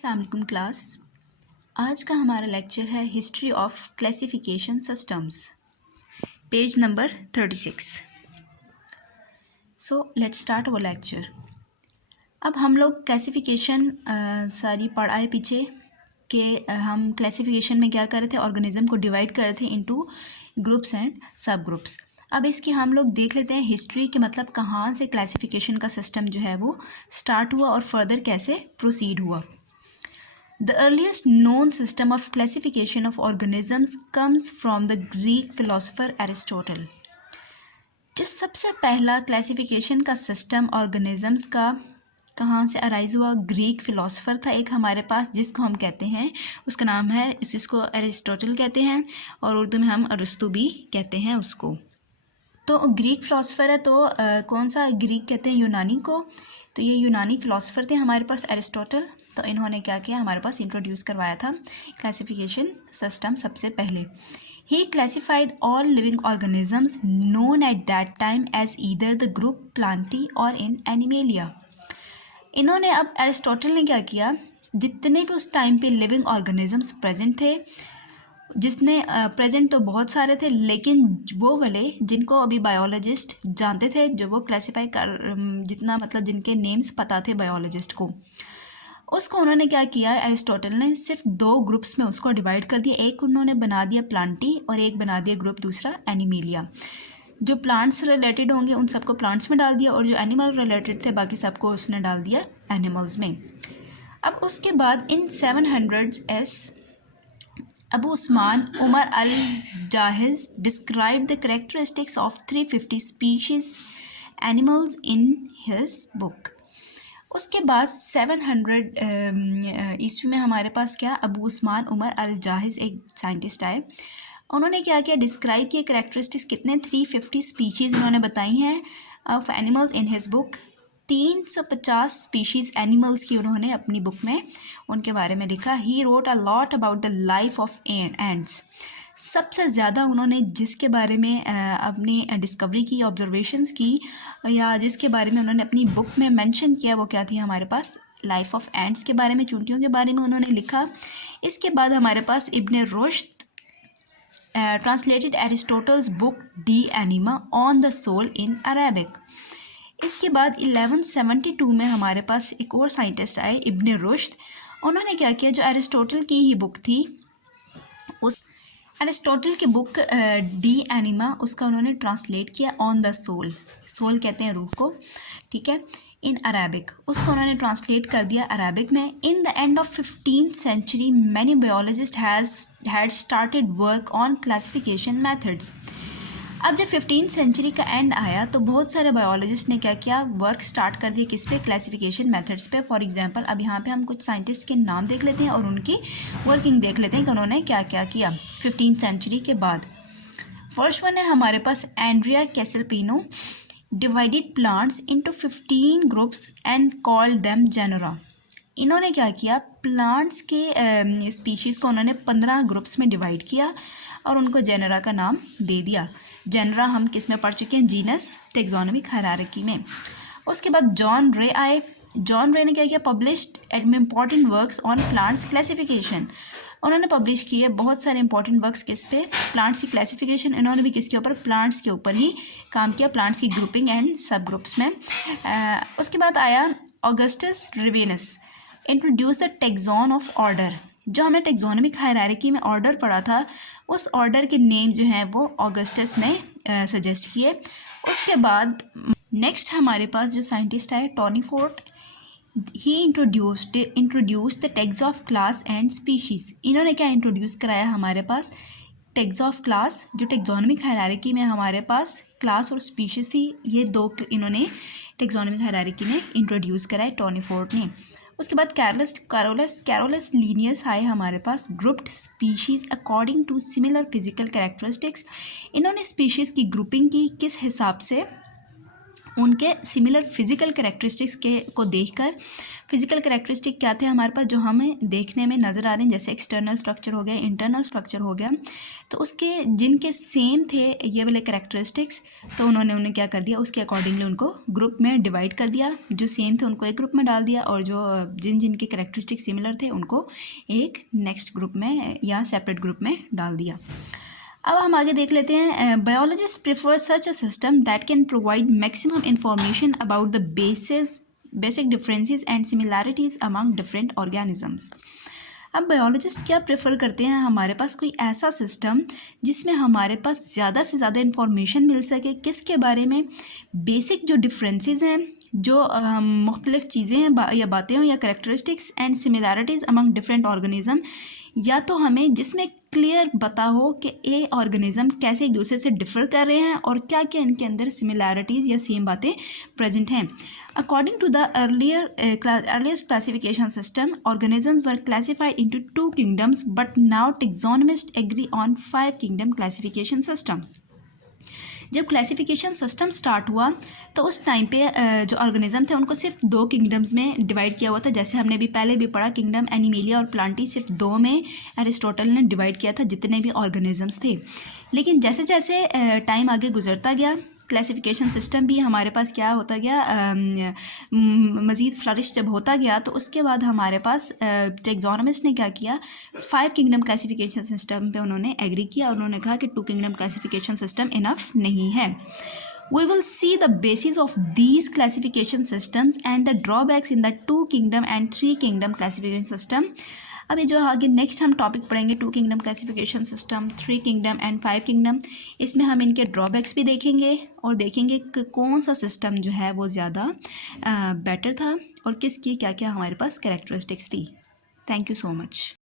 अस्सलाम वालेकुम क्लास। आज का हमारा लेक्चर है history of classification systems, page number 36। So let's start our lecture. अब हम लोग क्लासिफिकेशन सारी पढ़ आए पीछे कि हम क्लासिफिकेशन में क्या कर रहे थे, ऑर्गेनिज्म को डिवाइड कर रहे थे इनटू ग्रुप्स एंड सब ग्रुप्स। अब इसकी हम लोग देख लेते हैं हिस्ट्री के मतलब कहाँ से क्लासिफिकेशन का सिस्टम जो है वो स्टार्ट हुआ और फर्दर कैसे प्रोसीड हुआ। The earliest known system of classification of organisms comes from the Greek philosopher Aristotle. जो सबसे पहला क्लासिफिकेशन का सिस्टम ऑर्गेनिजम्स का कहाँ से अराइज हुआ, ग्रीक फिलोसोफर था एक हमारे पास जिसको हम कहते हैं, उसका नाम है, इसको अरिस्टोटल कहते हैं और उर्दू में हम अरस्तु भी कहते हैं उसको। तो ग्रीक फिलोसोफर है तो कौन सा ग्रीक कहते हैं, यूनानी को। तो ये यूनानी फिलोसोफर थे हमारे पास अरिस्टोटल। तो इन्होंने क्या किया, हमारे पास इंट्रोड्यूस करवाया था क्लासिफिकेशन सिस्टम सबसे पहले। He classified all living organisms known at that time as either the group Plantae और इन एनिमेलिया। इन्होंने अब अरिस्टोटल ने क्या किया, जितने भी उस टाइम पे लिविंग ऑर्गेनिजम्स प्रेजेंट थे, जिसने प्रेजेंट तो बहुत सारे थे लेकिन वो वाले जिनको अभी बायोलॉजिस्ट जानते थे, जो वो क्लासिफाई कर जितना मतलब जिनके नेम्स पता थे बायोलॉजिस्ट को, उसको उन्होंने क्या किया, अरिस्टोटल ने सिर्फ दो ग्रुप्स में उसको डिवाइड कर दिया। एक उन्होंने बना दिया प्लांटी और एक बना दिया ग्रुप दूसरा एनिमेलिया। जो प्लांट्स रिलेटेड होंगे उन सबको प्लांट्स में डाल दिया और जो एनिमल रिलेटेड थे बाकी सबको उसने डाल दिया एनिमल्स में। अब उसके बाद इन 700 S Abu Usman Umar al-Jahiz described the characteristics of 350 species animals in his book. उसके बाद 700 ईस्वी में हमारे पास क्या, अबू उस्मान उमर अल जाहिज एक साइंटिस्ट आए। उन्होंने क्या किया, डिस्क्राइब किए कैरेक्टरिस्टिक्स कितने, 350 स्पीशीज़ उन्होंने बताई हैं of animals in his book. 350 species animals की उन्होंने अपनी बुक में उनके बारे में लिखा। He wrote a lot about the life of ends. सबसे ज़्यादा उन्होंने जिसके बारे में अपनी डिस्कवरी की, ऑब्जर्वेशंस की, या जिसके बारे में उन्होंने अपनी बुक में मेंशन किया, वो क्या थी हमारे पास, लाइफ ऑफ एंड्स के बारे में, चूंटियों के बारे में उन्होंने लिखा। इसके बाद हमारे पास Ibn Rushd translated Aristotle's book De Anima on the soul in Arabic. इसके बाद 1172 में हमारे पास एक और साइंटिस्ट आए, इब्न रुश्द। उन्होंने क्या किया, जो एरिस्टोटल की ही बुक थी, उस एरिस्टोटल की बुक डी एनिमा, उसका उन्होंने ट्रांसलेट किया ऑन द सोल। सोल कहते हैं रूह को, ठीक है, इन अरेबिक। उसको उन्होंने ट्रांसलेट कर दिया अरेबिक में। In the end of 15th century many biologists had started work on classification methods. अब जब 15th सेंचुरी का एंड आया तो बहुत सारे बायोलॉजिस्ट ने क्या किया, वर्क स्टार्ट कर दिया किस पे, क्लासिफिकेशन मेथड्स पे। फॉर एग्जांपल अब यहाँ पे हम कुछ साइंटिस्ट के नाम देख लेते हैं और उनकी वर्किंग देख लेते हैं कि उन्होंने क्या क्या किया 15th सेंचुरी के बाद। फर्स्ट वन है हमारे पास Andrea Caesalpino, divided plants into 15 groups and called them genera. इन्होंने क्या किया, प्लांट्स के स्पीशीज़ को उन्होंने 15 ग्रुप्स में डिवाइड किया और उनको जेनरा का नाम दे दिया। जेनरा हम किस में पढ़ चुके हैं, जीनस टेक्सोनोमिक हायरार्की में। उसके बाद जॉन रे आए। जॉन रे ने क्या किया, published important works on plants classification. उन्होंने पब्लिश किए बहुत सारे इंपॉर्टेंट वर्क्स किस पे, प्लांट्स की क्लासिफिकेशन। इन्होंने भी किसके ऊपर, प्लांट्स के ऊपर ही काम किया, प्लांट्स की ग्रुपिंग एंड सब ग्रुप्स में। उसके बाद आया Augustus Rivinus, introduce the taxon of order. जो हमने टेक्सोनोमिक हायरार्की में ऑर्डर पढ़ा था, उस ऑर्डर के नेम जो हैं वो ऑगस्टस ने सजेस्ट किए। उसके बाद नेक्स्ट हमारे पास जो साइंटिस्ट आए, Tony fort, he introduced the tags of class and species. इन्होंने क्या इंट्रोड्यूस कराया हमारे पास, टैग्स ऑफ क्लास। जो टेक्सोनोमिक हायरार्की में हमारे पास क्लास और स्पीशीज़ थी, ये दो इन्होंने टेक्सोनोमिक हायरार्की में इंट्रोड्यूस कराए टोनी फोर्ट ने। उसके बाद कैरोलस लीनियस आए हमारे पास, grouped species according to similar physical characteristics. इन्होंने स्पीशीज़ की ग्रुपिंग की किस हिसाब से, उनके सिमिलर फिजिकल कैरेक्टरिस्टिक्स के को देखकर, फिजिकल कैरेक्टरिस्टिक क्या थे हमारे पास जो हमें देखने में नज़र आ रहे हैं, जैसे एक्सटर्नल स्ट्रक्चर हो गया, इंटरनल स्ट्रक्चर हो गया, तो उसके जिनके सेम थे ये वाले कैरेक्टरिस्टिक्स, तो उन्होंने उन्हें क्या कर दिया, उसके अकॉर्डिंगली उनको ग्रुप में डिवाइड कर दिया। जो सेम थे उनको एक ग्रुप में डाल दिया, और जो जिनके कैरेक्टरिस्टिक सिमिलर थे उनको एक नेक्स्ट ग्रुप में या सेपरेट ग्रुप में डाल दिया। अब हम आगे देख लेते हैं। Biologist prefer such a system that can provide maximum information about the basic differences and similarities among different organisms. अब बायोलॉजिस्ट क्या प्रेफर करते हैं, हमारे पास कोई ऐसा सिस्टम जिसमें हमारे पास ज़्यादा से ज़्यादा इन्फॉर्मेशन मिल सके, किसके बारे में, बेसिक जो डिफरेंसेस हैं, जो मुख्तलिफ चीज़ें हैं या बातें हों या characteristics and similarities among different organism, या तो हमें जिसमें क्लियर पता हो कि ये ऑर्गेनिज़म कैसे एक दूसरे से डिफ़र कर रहे हैं और क्या क्या इनके अंदर सिमिलैरिटीज़ या सेम बातें प्रेजेंट हैं। According to the earliest classification system, organisms were classified into 2 kingdoms, but now taxonomists agree on 5 kingdom classification system. जब क्लासिफिकेशन सिस्टम स्टार्ट हुआ तो उस टाइम पे जो ऑर्गेनिज़म थे उनको सिर्फ 2 किंगडम्स में डिवाइड किया हुआ था। जैसे हमने भी पहले भी पढ़ा, किंगडम एनिमेलिया और प्लांटी सिर्फ 2 में एरिस्टोटल ने डिवाइड किया था जितने भी ऑर्गेनिजम्स थे। लेकिन जैसे जैसे टाइम आगे गुजरता गया, क्लासिफिकेशन सिस्टम भी हमारे पास क्या होता गया, मज़ीद फ्लरिश जब होता गया, तो उसके बाद हमारे पास टेक्सोनोमिस्ट ने क्या किया, 5 किंगडम क्लासिफिकेशन सिस्टम पे उन्होंने एग्री किया। उन्होंने कहा कि 2 किंगडम क्लासिफिकेशन सिस्टम इनफ नहीं है। We will see the basis of these classification systems and the drawbacks in the 2 kingdom and 3 kingdom classification system. अभी जो आगे नेक्स्ट हम टॉपिक पढ़ेंगे 2 kingdom classification system, 3 kingdom and 5 kingdom, इसमें हम इनके ड्रॉबैक्स भी देखेंगे और देखेंगे कि कौन सा सिस्टम जो है वो ज़्यादा बेटर था और किसकी क्या क्या हमारे पास कैरेक्टरिस्टिक्स थी। Thank you so much.